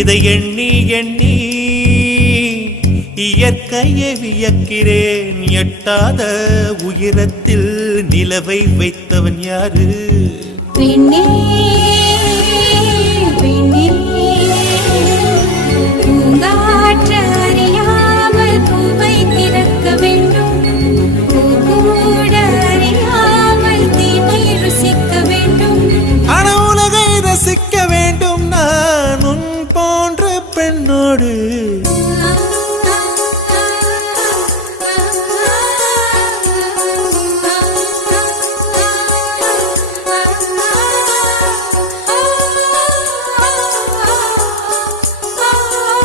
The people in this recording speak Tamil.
இதை எண்ணி எண்ணி இயற்கையை வியக்கிறேன். எட்டாத உயரத்தில் நிலவை வைத்தவன் யாரு? பெண்ணே பெண்ணே பூங்காற்று அறியாமல் பூவை திறக்க வேண்டும். பூக்கூட அறியாமல் தீமை ருசிக்க வேண்டும். ஆனா உலகை ரசிக்க வேண்டும் நான் உன் போன்ற பெண்ணோடு.